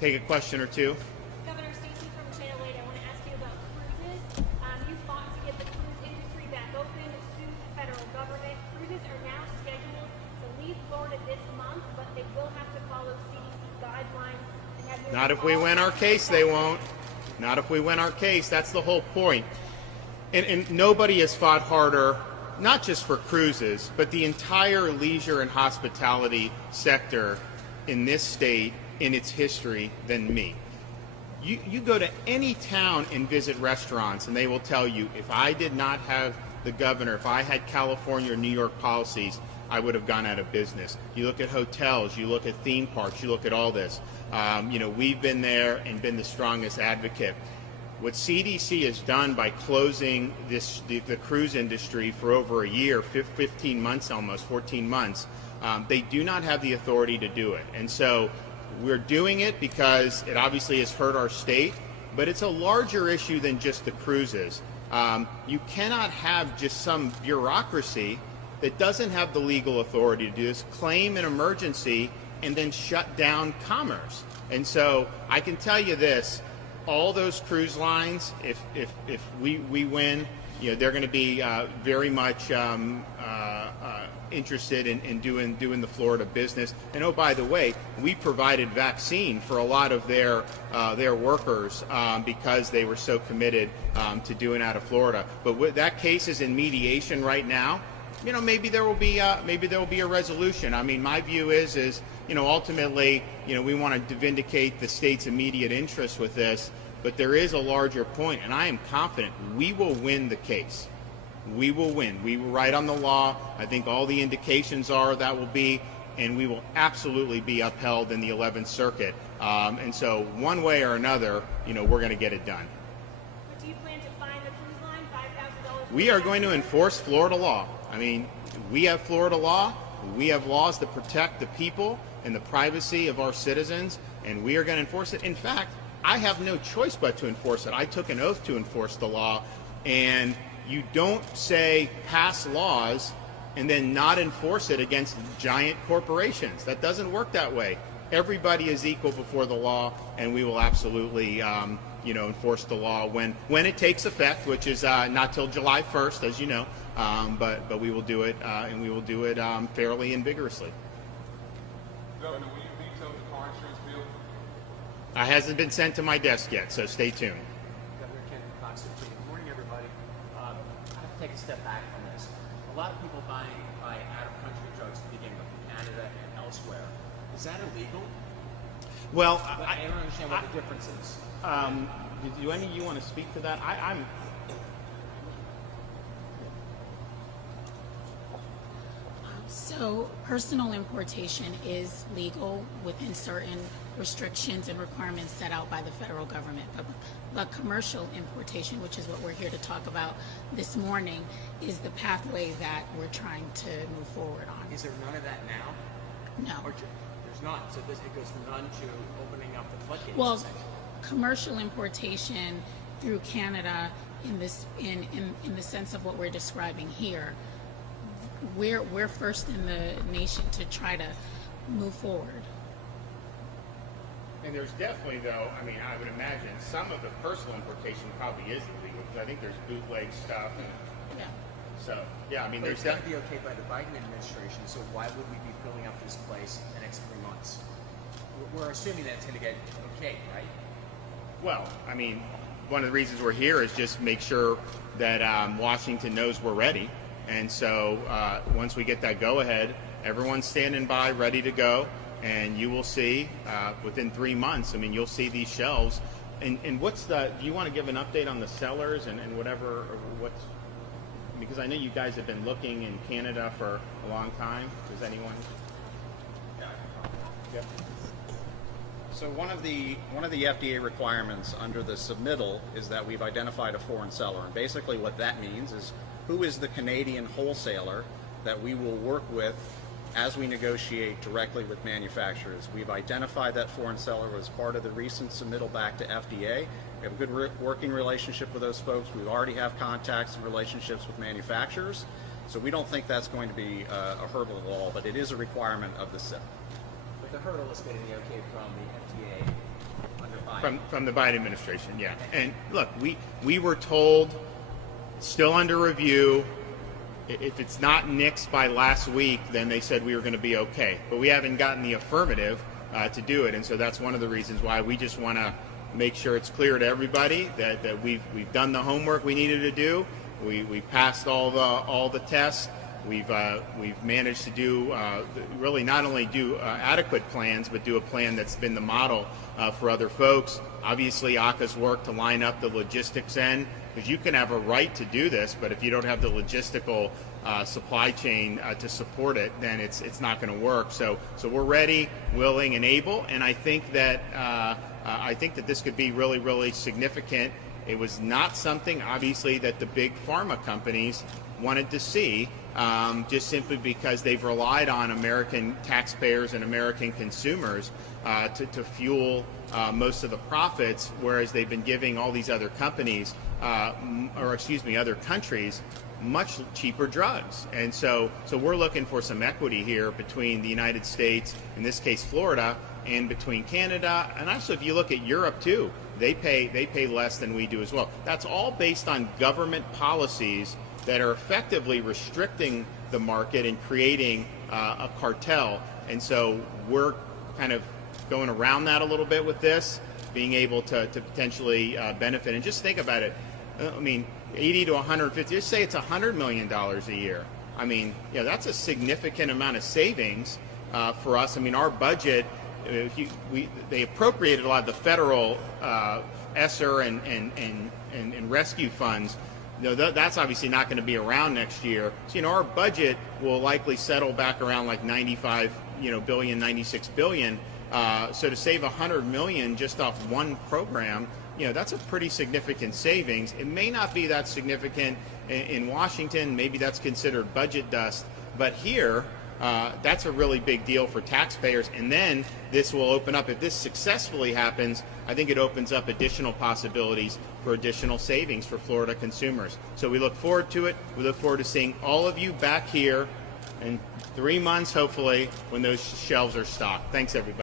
take a question or two. Governor Stacey from Channel 8, I want to ask you about cruises. You fought to get the cruise industry back open, sued the federal government. Cruises are now scheduled to leave Florida this month, but they will have to follow CDC guidelines. And have Not if we win our case, they won't. Not if we win our case. That's the whole point. And nobody has fought harder, not just for cruises, but the entire leisure and hospitality sector in this state in its history than me. You go to any town and visit restaurants, and they will tell you, if I did not have the governor, if I had California or New York policies, I would have gone out of business. You look at hotels, you look at theme parks, you look at all this. We've been there and been the strongest advocate. What CDC has done by closing the cruise industry for over a year, 15 months almost, 14 months, they do not have the authority to do it. And so we're doing it because it obviously has hurt our state, but it's a larger issue than just the cruises. You cannot have just some bureaucracy that doesn't have the legal authority to do this, claim an emergency, and then shut down commerce. And so I can tell you this, all those cruise lines, if we win, they're going to be very much interested in doing the Florida business. And oh, by the way, we provided vaccine for a lot of their workers because they were so committed to doing out of Florida. But that case is in mediation right now. Maybe there will be a resolution. I mean, my view is ultimately, we want to vindicate the state's immediate interest with this, but there is a larger point, and I am confident we will win the case. We will win. We will write on the law. I think all the indications are that will be, and we will absolutely be upheld in the 11th Circuit. And so one way or another, we're going to get it done. But do you plan to fine the cruise line $5,000? We are going to enforce Florida law. I mean, we have Florida law. We have laws that protect the people and the privacy of our citizens, and we are going to enforce it. In fact, I have no choice but to enforce it. I took an oath to enforce the law, and you don't say pass laws and then not enforce it against giant corporations. That doesn't work that way. Everybody is equal before the law, and we will absolutely enforce the law when it takes effect, which is not till July 1st, as you know. But we will do it, and we will do it fairly and vigorously. Governor, will you veto the car insurance bill? It hasn't been sent to my desk yet, so stay tuned. Governor Ken Cox, good morning, everybody. I have to take a step back from this. A lot of people buy out-of-country drugs to begin with, in Canada and elsewhere. Is that illegal? Well, I don't understand what the difference is. Do any of you want to speak to that? I'm. So personal importation is legal within certain restrictions and requirements set out by the federal government. But commercial importation, which is what we're here to talk about this morning, is the pathway that we're trying to move forward on. Is there none of that now? No. Or there's not. So it goes from none to opening up the floodgates. Well, commercial importation through Canada in the sense of what we're describing here, we're first in the nation to try to move forward. And there's definitely, though, I mean, I would imagine some of the personal importation probably is illegal, because I think there's bootleg stuff. Yeah. So, yeah, I mean, But there's it's going to be okay by the Biden administration, so why would we be filling up this place in the next 3 months? We're assuming that it's going to get okay, right? Well, I mean, one of the reasons we're here is just make sure that Washington knows we're ready. And so once we get that go-ahead, everyone's standing by, ready to go. And you will see within 3 months, I mean, you'll see these shelves. And do you want to give an update on the sellers and whatever, or because I know you guys have been looking in Canada for a long time. Does anyone? Yeah. So one of the FDA requirements under the submittal is that we've identified a foreign seller. And basically what that means is who is the Canadian wholesaler that we will work with as we negotiate directly with manufacturers. We've identified that foreign seller as part of the recent submittal back to FDA. We have a good working relationship with those folks. We already have contacts and relationships with manufacturers. So we don't think that's going to be a hurdle at all, but it is a requirement of the SIP. But the hurdle is getting the okay from the FDA Biden. From the Biden administration, yeah. And look, we were told, still under review. If it's not nixed by last week, then they said we were going to be okay. But we haven't gotten the affirmative to do it, and so that's one of the reasons why we just want to make sure it's clear to everybody that we've done the homework we needed to do. We passed all the tests. We've managed to do really not only do adequate plans, but do a plan that's been the model for other folks. Obviously, ACA's worked to line up the logistics end, because you can have a right to do this, but if you don't have the logistical supply chain to support it, then it's not going to work. So we're ready, willing, and able, and I think that this could be really, really significant. It was not something, obviously, that the big pharma companies wanted to see, just simply because they've relied on American taxpayers and American consumers to fuel most of the profits, whereas they've been giving all these other companies, other countries, much cheaper drugs. And so we're looking for some equity here between the United States, in this case Florida, and between Canada. And also, if you look at Europe too, they pay less than we do as well. That's all based on government policies that are effectively restricting the market and creating a cartel. And so we're kind of going around that a little bit with this, being able to potentially benefit. And just think about it. I mean, 80 to 150, just say it's $100 million a year. I mean, that's a significant amount of savings for us. I mean, our budget, they appropriated a lot of the federal ESSER and rescue funds. That's obviously not going to be around next year. So, our budget will likely settle back around like 95 billion, 96 billion. So to save $100 million just off one program, that's a pretty significant savings. It may not be that significant in Washington. Maybe that's considered budget dust. But here, that's a really big deal for taxpayers. And then this will open up, if this successfully happens, I think it opens up additional possibilities for additional savings for Florida consumers. So we look forward to it. We look forward to seeing all of you back here in 3 months, hopefully, when those shelves are stocked. Thanks, everybody.